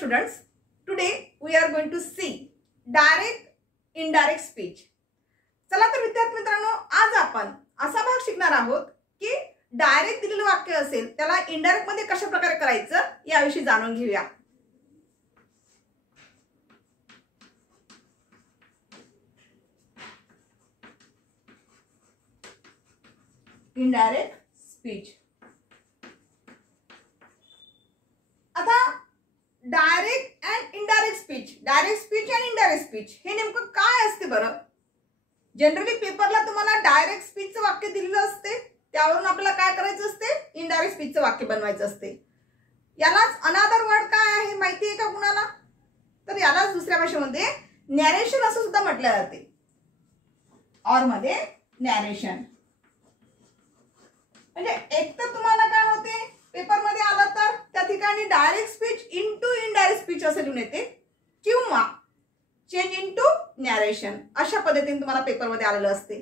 students, today we are going to see direct indirect speech. चला तर विद्यार्थी मित्रांनो, आज आपण असा भाग शिकणार आहोत की डायरेक्ट दिलेलं वाक्य असेल त्याला इनडायरेक्ट मध्ये कशा प्रकारे करायचं याविषयी जाणून घेऊया. Indirect speech. आता direct and indirect speech, direct speech and indirect speech हे नेमकं काय असते बरं? जनरली पेपरला तुम्हाला डायरेक्ट स्पीचचं वाक्य दिलेलं असते, त्यावरून आपल्याला काय करायचं असते, इनडायरेक्ट स्पीचचं वाक्य बनवायचं असते. यालाच अनादर वर्ड काय आहे माहिती आहे का कुणाला? तर यालाच दुसऱ्या भाषेमध्ये नॅरेशन असं सुद्धा म्हटलं जाते. और मध्ये नॅरेशन म्हणजे एक तर तुम्हाला काय होते पेपर मध्ये आलं तर त्या ठिकाणी direct speech into indirect speech असं लिहून येते किंवा चेंज इनटू नॅरेशन अशा पद्धतीने तुम्हाला पेपर मध्ये आलेलं असते.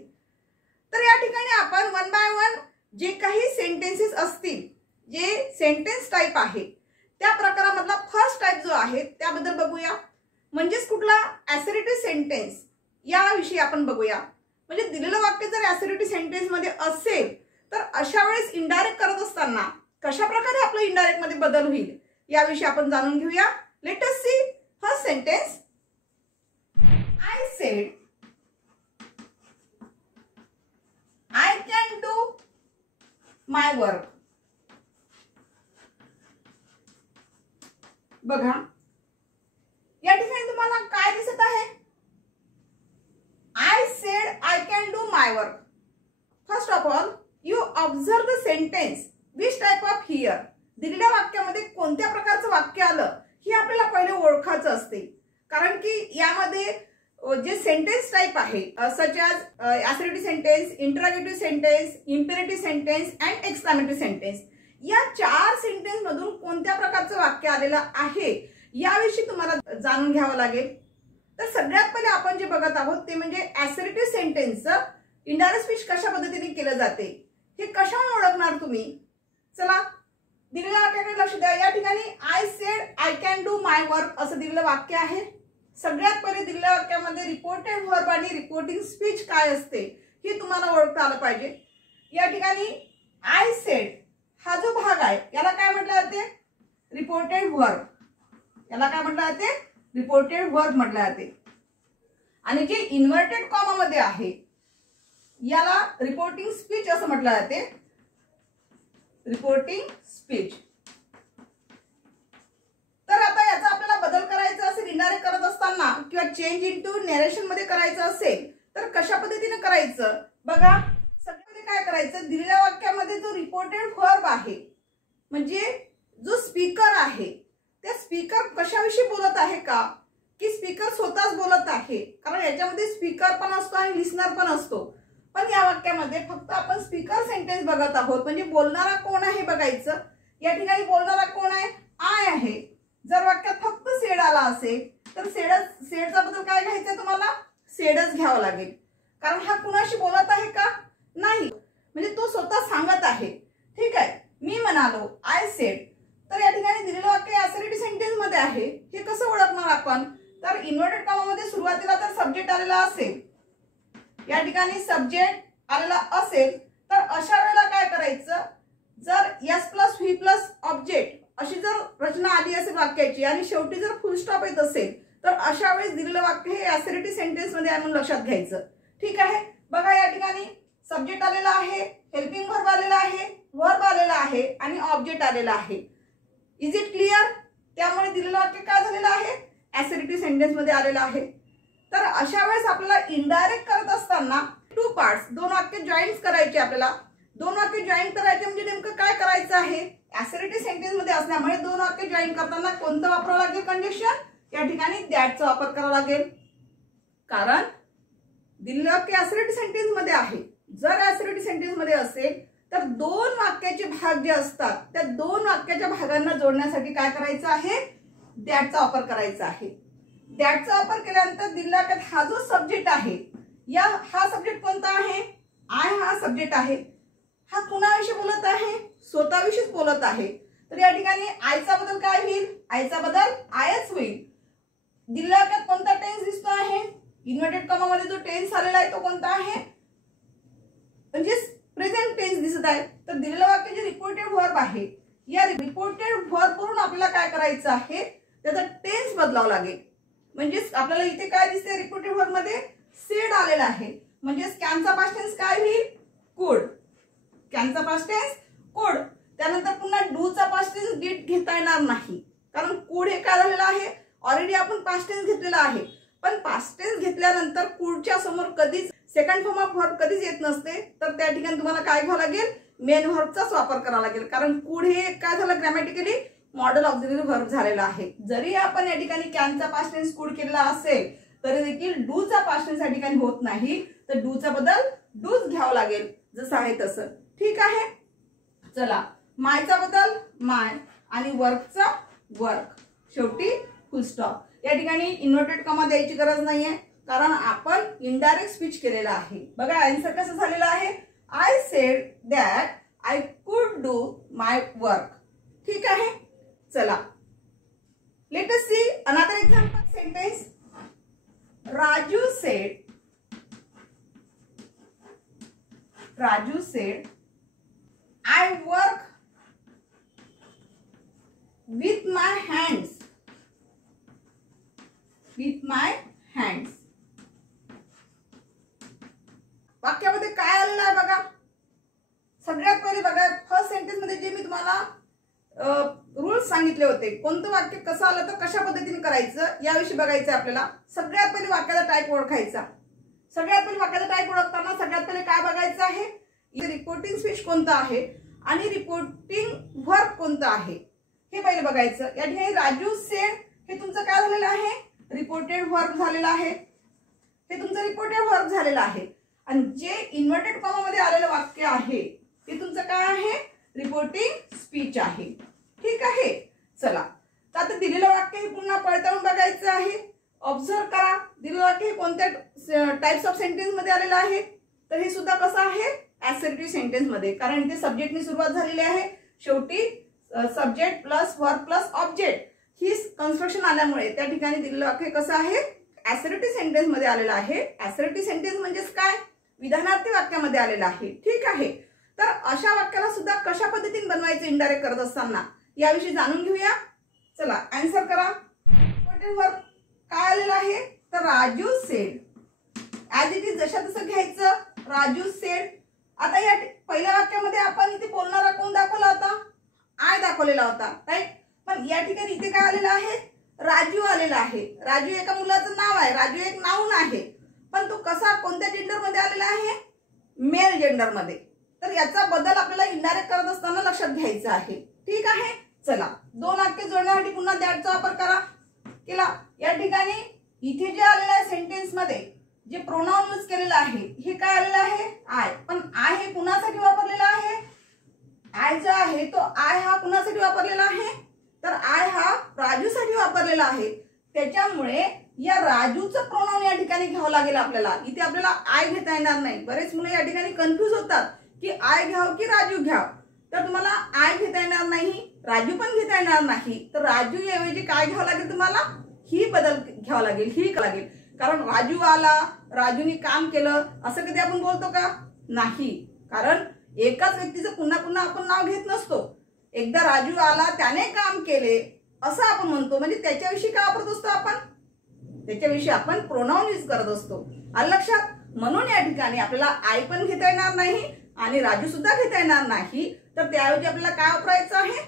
तर या ठिकाणी आपण वन बाय वन जे काही सेंटेन्सेस असतील, जे सेंटेन्स टाइप आहे त्या प्रकारामधला फर्स्ट टाइप जो आहे त्याबद्दल बघूया. म्हणजेच कुठला ॲसर्टिव्ह सेंटेन्स याविषयी आपण बघूया. म्हणजे दिलेलं वाक्य जर ॲसर्टिव्ह सेंटेन्स मध्ये असेल तर अशा वेळेस इनडायरेक्ट करत असताना कशा प्रकारे आपलं इनडायरेक्ट मध्ये बदल होईल याविषयी आपण जाणून घेऊया. Let us see first sentence. I said I can do my work. बघा या ठिकाणी तुम्हाला काय दिसत आहे? I said I can do my work. First of all, you observe the sentence. Which type of here? दिलेल्या वाक्यामध्ये कोणत्या प्रकारचं वाक्य आलं हे आपल्याला पहिले ओळखायचं असते. कारण की यामध्ये जे सेंटेन्स टाइप आहे such as assertive sentence, interrogative sentence, imperative sentence and exclamative sentence या चार सेंटेन्स मधून कोणत्या प्रकारचं वाक्य आलेलं आहे याविषयी तुम्हाला जाणून घ्यावं लागेल. तर सगळ्यात पहिले आपण जे बघत आहोत ते म्हणजे ॲसर्टिव्ह सेंटेन्सचं इनडायरेक्ट स्पीच कशा पद्धतीने केलं जाते हे कशाने ओळखणार तुम्ही? चला दिलेल्या वाक्याकडे लक्ष द्या. या ठिकाणी I said I can do my work असं दिलेलं वाक्य आहे. सगळ्यात पहिले दिलेल्या वाक्यामध्ये रिपोर्टेड व्हर्ब आणि रिपोर्टिंग स्पीच काय असते हे तुम्हाला ओळखता आलं पाहिजे. या ठिकाणी आय सेड हा जो भाग आहे याला काय म्हटलं जाते? Reported verb. याला काय म्हटलं जाते? रिपोर्टेड व्हर्ब म्हटलं जाते. आणि जे इन्व्हर्टेड कॉमा मध्ये आहे याला रिपोर्टिंग स्पीच असं म्हटलं जाते. Reporting speech. तर आता याचा आपल्याला बदल करायचा असेल इनडायरेक्ट करत असताना किंवा चेंज इनटू नॅरेशन मध्ये करायचं असेल तर कशा पद्धतीने करायचं बघा. सगळ्यामध्ये काय करायचं, दिलेल्या वाक्यामध्ये जो रिपोर्टेड व्हर्ब आहे म्हणजे जो स्पीकर आहे त्या स्पीकर कशाविषयी बोलत आहे का, की स्पीकर स्वतःच बोलत आहे? कारण याच्यामध्ये स्पीकर पण असतो आणि लिसनर पण असतो. पण या वाक्यामध्ये फक्त आपण स्पीकर सेंटेन्स बघत आहोत म्हणजे बोलणारा कोण आहे बघायचं. या ठिकाणी बोलणारा कोण आहे? आय आहे. जर वाक्यात फक्त सेड आला असेल तर सेडचा बद्दल काय घ्यायचं तुम्हाला? सेडच घ्यावं लागेल. कारण हा कुणाशी बोलत आहे का? नाही. म्हणजे तो स्वतः सांगत आहे. ठीक आहे, मी म्हणालो आय सेड. तर या ठिकाणी दिलेलं वाक्य ॲसर्टिव्ह सेंटेन्स मध्ये आहे. हे कसं ओळखणार आपण? तर इन्व्हर्टेड कॉमामध्ये सुरुवातीला जर सब्जेक्ट आलेला असेल, या ठिकाणी सब्जेक्ट आलेला असेल तर अशा वेळेला काय करायचं, जर S plus V plus object अशी जर रचना आली असेल वाक्याची आणि शेवटी जर फुल स्टॉप येत असेल तर अशा वेळेस दिलेलं वाक्य हे ॲसर्टिव्ह सेंटेन्स मध्ये आहे म्हणून लक्षात घ्यायचं. ठीक आहे, बघा या ठिकाणी सब्जेक्ट आलेला आहे, हेल्पिंग व्हर्ब आलेला आहे, व्हर्ब आलेला आहे आणि ऑब्जेक्ट आलेला आहे. Is it clear? त्यामुळे दिलेलं वाक्य काय झालेलं आहे? ॲसर्टिव्ह सेंटेन्स मध्ये आलेलं आहे. तर अशा वेळेस आपल्याला इनडायरेक्ट करत असताना टू पार्ट्स, दोन वाक्य जॉईंट करायचे. आपल्याला दोन वाक्य जॉईन करायचे म्हणजे नेमकं काय करायचं आहे? ॲसर्टिव्ह सेंटेन्स मध्ये असल्यामुळे दोन वाक्य जॉईन करताना कोणतं वापरावं लागेल कंडिशन? या ठिकाणी दॅटचा वापर करावा लागेल. कारण दिलेलं वाक्य ॲसर्टिव्ह सेंटेन्स मध्ये आहे. जर ॲसर्टिव्ह सेंटेन्स मध्ये असेल तर दोन वाक्याचे भाग जे असतात त्या दोन वाक्याच्या भागांना जोडण्यासाठी काय करायचं आहे? दॅटचा वापर करायचा आहे. दॅटचा वापर केल्यानंतर दिलेल्या वाक्यात हा जो सब्जेक्ट आहे हा सब्जेक्ट कोणता आहे? आय हा सब्जेक्ट आहे. हा कुणाविषयी बोलत आहे? स्वतःविषयीच बोलत आहे. तर या ठिकाणी आयचा बदल काय होईल? आयचा बदल आय दिलेल्या वाक्यात कोणता टेन्स दिसतो आहे? इन्व्हर्टेड कॉमा मध्ये जो टेन्स आलेला आहे तो कोणता आहे? म्हणजे प्रेझेंट टेन्स दिसत आहे. तर दिलेलं वाक्य जे रिपोर्टेड व्हर्ब आहे, या रिपोर्टेड व्हर्ब वरून आपल्याला काय करायचं आहे? त्याचा टेन्स बदलावा लागेल. म्हणजे आपल्याला इथे काय दिसते? रिपोर्टेड व्हर्ब मध्ये सेड आलेला आहे. म्हणजे कॅनचा पास्ट टेन्स काय होईल? कुड. कॅनचा पास्ट टेन्स कुड. त्यानंतर पुन्हा डू चा पास्ट टेन्स डिड घेता येणार नाही, कारण कुड हे काय झालेलं आहे? ऑलरेडी आपण पास्ट टेन्स घेतलेला आहे. पण पास्ट टेन्स घेतल्यानंतर कुडच्या समोर कधीच सेकंड फॉर्म ऑफ व्हर्ब कधीच येत नसते. तर त्या ठिकाणी तुम्हाला काय घ्यावं लागेल? मेन व्हर्बचाच वापर करावा लागेल, कारण कुड हे काय झालं? ग्रॅमॅटिकली मॉडल ऑक्झिलरी व्हर्ब झालेला आहे. जरी आपण या ठिकाणी कॅनचा पास्ट टेन्स कुड केलेला असेल तरी देखील डू चा पास्ट टेन्स या ठिकाणी होत नाही. तर डू चा बदल डूज घ्यावा लागेल, जसं आहे तसं. ठीक आहे. चला, मायचा बदल माय आणि वर्कचा वर्क. शेवटी फुल स्टॉप. या ठिकाणी इन्व्हर्टेड कॉमा द्यायची गरज नाहीये, कारण आपण इनडायरेक्ट स्पीच केलेला आहे. बघा आन्सर कसं झालेलं आहे? I said that I could do my work. ठीक आहे. चला, late us see another example sentence. Raju said I work with my hands. वाक्यामध्ये काय आलेलं आहे बघा. सगळ्यात पहिले बघा, फर्स्ट सेंटेन्स मध्ये जे मी तुम्हाला रूल्स सांगितले होते, कोणतं वाक्य कसं आलं तर कशा पद्धतीने करायचं याविषयी बघायचं आपल्याला. सगळ्यात पहिले वाक्याचा टाईप ओळखायचा. सगळ्यात पहिले वाक्याचा टाईप ओळखताना सगळ्यात पहिले काय बघायचं आहे? इथे रिपोर्टिंग स्पीच कोणतं आहे आणि रिपोर्टिंग व्हर्ब कोणतं आहे हे पहिले बघायचं. या ठिकाणी राजू सेड हे तुमचं काय झालेलं आहे? रिपोर्टेड व्हर्ब झालेलं आहे. हे तुमचं रिपोर्टेड व्हर्ब झालेलं आहे. आणि जे इन्व्हर्टेड कॉमा मध्ये आलेलं वाक्य आहे ते तुमचं काय आहे? रिपोर्टिंग स्पीच आहे. ठीक आहे. चला, तर आता दिलेलं वाक्य हे पुन्हा पडताळून बघायचं आहे. ऑब्झर्व करा, दिलेलं वाक्य हे कोणत्या टाइप्स ऑफ सेंटेन्स मध्ये आलेलं आहे. तर हे सुद्धा कसं आहे? ऍसर्टिव्ह सेंटेन्स मध्ये, कारण इथे सब्जेक्टनी सुरुवात झालेली आहे. शेवटी subject plus verb plus object ही कन्स्ट्रक्शन आल्यामुळे त्या ठिकाणी दिलेलं वाक्य कसं आहे? ऍसर्टिव्ह सेंटेन्स मध्ये आलेलं आहे. ऍसर्टिव्ह सेंटेन्स म्हणजेच काय? विधानार्थी वाक्यामध्ये आलेलं आहे. ठीक आहे. तर अशा वाक्याला सुद्धा कशा पद्धतीने बनवायचं इनडायरेक्ट करत असताना याविषयी जाणून घेऊया. चला, आन्सर करा. व्हर्ब काय आलेलं आहे? तर Raju sed. As it is जशा तसं घ्यायचं. राजू सेड. आता या पहिल्या वाक्यामध्ये आपण इथे बोलणारा कोण दाखवला होता? आय दाखवलेला होता, राईट. पण या ठिकाणी इथे काय आलेलं आहे? राजू आलेला आहे. राजू एका मुलाचं नाव आहे. राजू एक नाउन आहे. पण तो कसा कोणत्या जेंडर मध्ये आलेला आहे? मेल जेंडर मध्ये. तर याचा बदल आपल्याला इनडायरेक्ट करत असताना लक्षात घ्यायचा आहे. ठीक आहे. चला, दोन वाक्य जोडण्यासाठी पुन्हा दॅटचा वापर करा केला. या ठिकाणी इथे जे आलेलं आहे सेंटेन्स मध्ये जे प्रोनाउन यूज केलेलं आहे हे काय आलेलं आहे? आय. पण आय हे कुणासाठी वापरलेला आहे? आय जो आहे तो आय हा कुणासाठी वापरलेला आहे? तर आय हा राजूसाठी वापरलेला आहे. त्याच्यामुळे या राजूचं प्रोनाउन या ठिकाणी घ्यावं लागेल आपल्याला. इथे आपल्याला आय घेता येणार नाही. बरेच मुलं या ठिकाणी कन्फ्युज होतात की आय घ्याव की राजू घ्याव. तर तुम्हाला आय घेता येणार नाही, राजू पण घेता येणार नाही. तर राजू ऐवजी काय घ्यावं लागेल? तुम्हाला ही बदल घ्यावा लागेल, ही लागेल. कारण राजू आला, राजूनी काम केलं असं कधी आपण बोलतो का? नाही. कारण एकाच व्यक्तीचं पुन्हा पुन्हा आपण नाव घेत नसतो. एकदा राजू आला, त्याने काम केले असं आपण म्हणतो. म्हणजे त्याच्याविषयी काय वापरत असतो आपण? त्याच्याविषयी आपण प्रोनाउन यूज करत असतो. आलं लक्षात? म्हणून या ठिकाणी आपल्याला आय पण घेता येणार नाही आणि राजू सुद्धा घेता येणार नाही. तर त्याऐवजी आपल्याला काय वापरायचं आहे?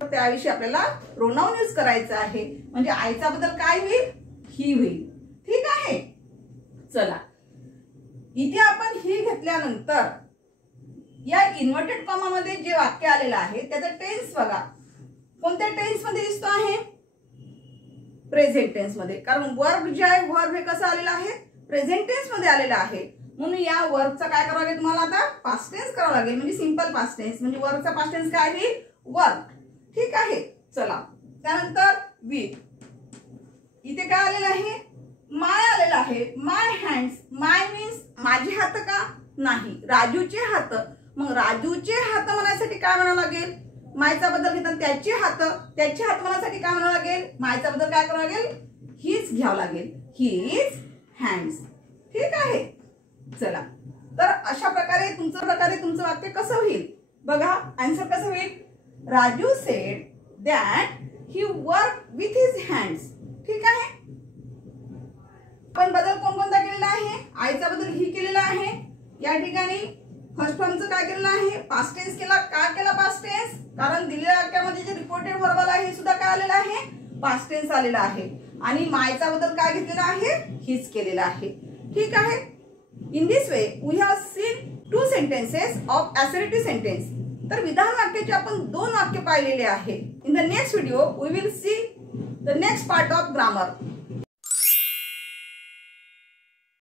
तर त्याविषयी आपल्याला प्रोनाउन यूज करायचं आहे. म्हणजे आयचा बदल काय होईल? ही होईल. ठीक आहे. चला, इथे आपण ही घेतल्यानंतर या इन्व्हर्टेड कॉमा मध्ये जे वाक्य आलेलं आहे त्याचा टेन्स बघा. कोणत्या टेन्स मध्ये दिसतो आहे? प्रेझेंट टेन्स मध्ये. कारण वर्ब जे आहे वर्ब हे कसं आलेलं आहे? प्रेझेंट टेन्स मध्ये आलेलं आहे. म्हणून या वर्बचा काय करावं लागेल तुम्हाला? आता पास्ट टेन्स करावं लागेल. म्हणजे सिंपल पास्ट टेन्स. म्हणजे वर्बचा पास्ट टेन्स काय होईल? वर्क. ठीक आहे. चला, त्यानंतर विथ. इथे काय आलेलं आहे? माय आलेलं आहे. माय हँड्स. माय मीन्स माझे हात का? नाही, राजूचे हात. मग राजूचे हात म्हणायसाठी काय म्हणावं लागेल? मायचा बदल घेताना त्याचे हात. त्याचे हात म्हणायसाठी काय म्हणावं लागेल? मायचा बदल काय करावं लागेल? हीच घ्यावं लागेल, हीज हँड्स. ठीक आहे. चला, तर अशा प्रकारे तुमचं वाक्य कसं होईल बघा. आन्सर कसं होईल. Raju sed that he work with his hands. ठीक आहे. पण बदल कोणकोणता केलेला आहे. आईचा बदल ही केलेला आहे. या ठिकाणी फर्स्ट फॉर्मचं काय केलेलं आहे, पास्ट टेन्स केला. का केला पास्ट टेन्स, कारण दिलेल्या वाक्यामध्ये जे रिपोर्टेड व्हर्बल आहे हे सुद्धा काय आलेलं आहे, पास्ट टेन्स आलेला आहे. आणि मायचा बदल काय घेतलेला आहे, हीच केलेला आहे. ठीक आहे. In this way we have seen 2 sentences of assertive sentence. तर विधान वाक्याचे आपण 2 वाक्य पाहिलेले आहे. In the next video we will see the next part of grammar.